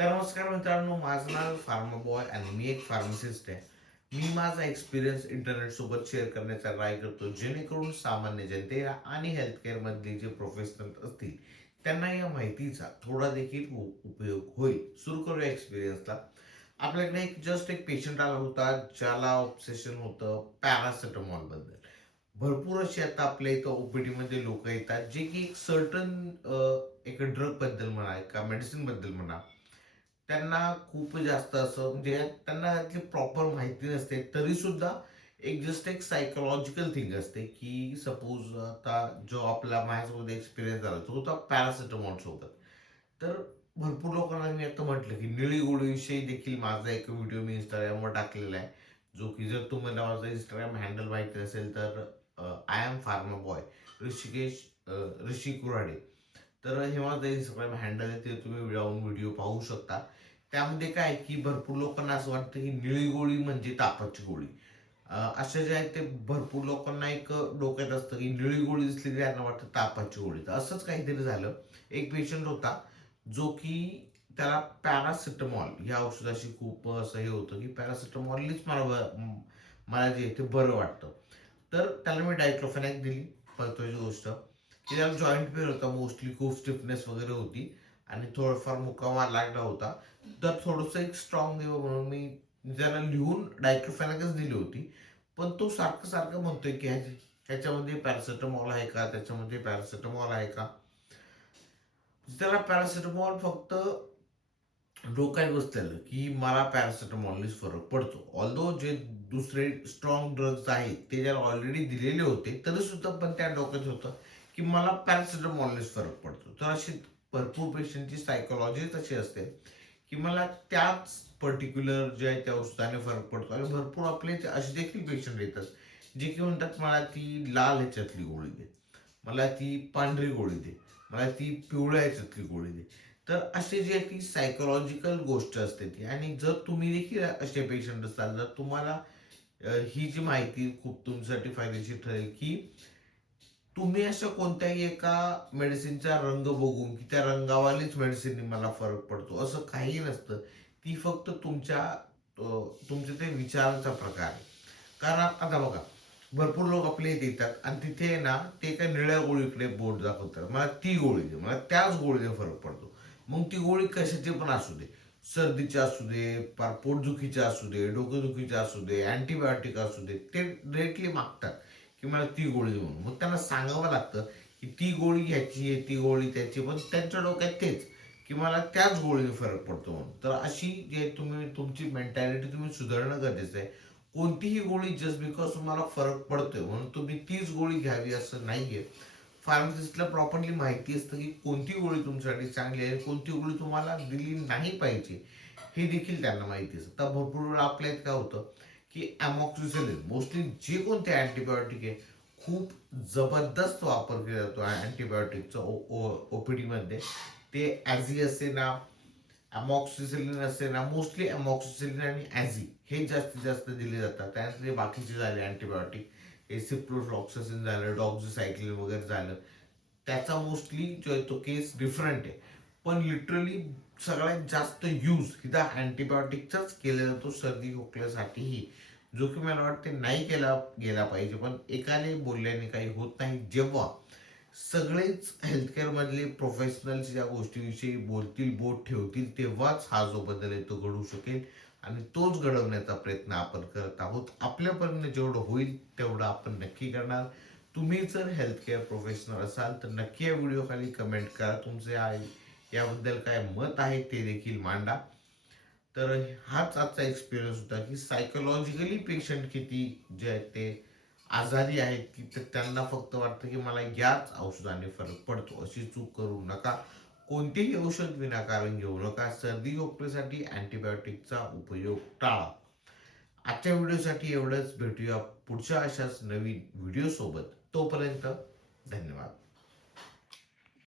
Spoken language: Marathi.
तर नमस्कार मित्रांनो, माझं नाव फार्मा बॉय आणि मी एक फार्मासिस्ट आहे. मी माझा एक्सपिरियन्स इंटरनेटसोबत शेअर करण्याचा ट्राय करतो, जेणेकरून सामान्य जनतेला आणि हेल्थकेअरमधले जे प्रोफेशनल असतील, त्यांना या माहितीचा थोडा देखील उपयोग होईल. सुरू करूया एक्सपिरियन्सला. आपल्याकडे जस्ट एक पेशंट आला होता, ज्याला ऑब्सेशन होतं पॅरासिटामॉलबद्दल. भरपूर अशी आता आपल्या इथं ओपीडीमध्ये लोक येतात, जे की एक सर्टन एक ड्रगबद्दल म्हणा एका मेडिसिनबद्दल म्हणा, त्यांना खूप जास्त असं म्हणजे त्यांना त्यातली प्रॉपर माहिती नसते. तरी सुद्धा एक सायकोलॉजिकल थिंग असते, की सपोज आता जो आपला माझ्यासोबत एक्सपिरियन्स झाला तो होता पॅरासिटामॉल सोबत. तर भरपूर लोकांना मी आता म्हटलं, की निळी गोळीविषयी देखील माझा एक व्हिडिओ मी Instagramवर टाकलेला आहे. जो की जर तुम्हाला माझा Instagram हँडल माहिती असेल तर I am pharma boy Rishikesh Rishi Kurhade. तर हे माझं Instagram हँडल आहे, ते तुम्ही जाऊन व्हिडिओ पाहू शकता. त्यामध्ये काय आहे, की भरपूर लोकांना असं वाटतं, की निळी गोळी म्हणजे तापाची गोळी. असे जे आहेत ते भरपूर लोकांना एक डोक्यात असतं, की निळी गोळी दिसली की त्यांना वाटतं तापाची गोळी. तर असंच काहीतरी झालं. एक पेशंट होता, जो की त्याला पॅरासिटामॉल या औषधाशी खूप असं हे होतं, की पॅरासिटामॉलनीच मला जे आहे ते बरं वाटतं. तर त्याला मी डायक्लोफेनॅक दिली. महत्त्वाची गोष्ट, की त्याला जॉइंट पेन होता, मोस्टली खूप स्टिफनेस वगैरे होती आणि थोडाफार मुकामा लागला होता. तर थोडंसं एक स्ट्रॉंग द्यावं म्हणून मी त्याला लिहून डायक्लोफेनॅकच दिली होती. पण तो सारखं म्हणतोय, की ह्याच्यामध्ये पॅरासिटामॉल आहे का? त्याच्यामध्ये पॅरासिटामॉल आहे का? त्याला पॅरासिटामॉल फक्त डोक्यात बसलेलं, की मला पॅरासिटामॉलनीच फरक पडतो. ऑल्दो जे दुसरे स्ट्रॉंग ड्रग्ज आहेत, ते त्याला ऑलरेडी दिलेले होते, तरीसुद्धा पण त्या डोक्यात होतं, की मला पॅरासिटामॉलनीच फरक पडतो. तर अशी भरपूर पेशंटची सायकॉलॉजीच अशी असते, की मला त्याच पर्टिक्युलर जे आहे त्या औषधाने फरक पडतो. आणि भरपूर आपले असे देखील पेशंट येतात, जे की म्हणतात, मला ती लाल ह्याच्यातली गोळी दे, मला ती पांढरी गोळी दे, मला ती पिवळ्या ह्याच्यातली गोळी दे. तर असे जे ती सायकोलॉजिकल गोष्ट असते ती. आणि जर तुम्ही देखील असे पेशंट असाल, जर तुम्हाला ही जी माहिती खूप तुमच्यासाठी फायदेशीर ठरेल, की तुम्ही अशा कोणत्याही एका मेडिसिनचा रंग बघून, की त्या रंगावालीच मेडिसिन मला फरक पडतो, असं काही नसतं. ती फक्त तुमच्या ते विचारांचा प्रकार आहे. कारण आता बघा, भरपूर लोक आपल्या इथे येतात आणि तिथे आहे ना, ते एका निळ्या गोळीकडे बोट दाखवतात, मला ती गोळी दे, मला त्याच गोळीने फरक पडतो. मग ती गोळी कशाची पण असू दे, सर्दीची असू दे, पोटदुखीची असू दे, डोकेदुखीची असू दे, अँटीबायोटिक असू दे, ते डायरेक्टली मागतात, की मला ती गोळी दे म्हणून. मग त्यांना सांगावं लागतं, की ती गोळी घ्यायची आहे, ती गोळी त्याची, पण त्यांच्या डोक्यात तेच, की मला त्याच गोळीने फरक पडतो म्हणून. तर अशी जे तुमची मेंटॅलिटी तुम्ही सुधारणं गरजेचं आहे. कोणतीही गोळी जस्ट बिकॉज तुम्हाला फरक पडतोय म्हणून तुम्ही तीच गोळी घ्यावी असं नाहीये. फार्मासिस्टला प्रॉपरली माहिती असतं, की कोणती गोळी तुमच्यासाठी चांगली आहे, कोणती गोळी तुम्हाला दिली नाही पाहिजे, हे देखील त्यांना माहिती असतं. तर भरपूर वेळा आपल्या इथं काय होतं, की अमॉक्सिसिलिन मोस्टली जे कोणते अँटीबायोटिक आहे, खूप जबरदस्त वापर केला जातो अँटीबायोटिकचा ओपीडीमध्ये. ते ॲझी असे ना, अमॉक्सिसिलिन असते ना, मोस्टली अमॉक्सिसिलिन आणि ॲझी हे जास्तीत जास्त दिले जातात. त्यानंतर बाकीचे झाले अँटीबायोटिक, हे सिप्रोफ्लॉक्सासिन झालं, डॉक्झोसायक्लिन वगैरे झालं. त्याचा मोस्टली जो आहे तो केस डिफरंट आहे. पण लिटरली सगळ्यात जास्त यूज हिथं अँटीबायोटिकचाच केला जातो सर्दी खोकल्यासाठीही, जो की मला वाटते नाही केला गेला पाहिजे. पण एकाने बोलल्याने काही होत नाही. जेव्हा सगळेच हेल्थकेअरमधले प्रोफेशनल्स या गोष्टीविषयी बोलतील, बोट ठेवतील, तेव्हाच हा जो बदल आहे तो घडू शकेल. आणि तोच घडवण्याचा प्रयत्न आपण करत आहोत. आपल्यापर्यंत जेवढं होईल तेवढं आपण नक्की करणार. तुम्ही जर हेल्थकेअर प्रोफेशनल असाल तर नक्की या व्हिडिओ खाली कमेंट करा. तुमचे याबद्दल काय मत आहे ते देखील मांडा. तर हाच आजचा एक्सपिरियन्स होता, की सायकोलॉजिकली पेशंट किती जे आहेत ते आजारी आहेत, की त्यांना फक्त वाटतं, की मला याच औषधाने फरक पडतो. अशी चूक करू नका. कोणतेही औषध विनाकारण घेऊ नका. सर्दी खोकल्यासाठी अँटीबायोटिकचा उपयोग टाळा. आजच्या व्हिडिओसाठी एवढंच. भेटूया पुढच्या अशाच नवीन व्हिडिओ सोबत. तोपर्यंत धन्यवाद.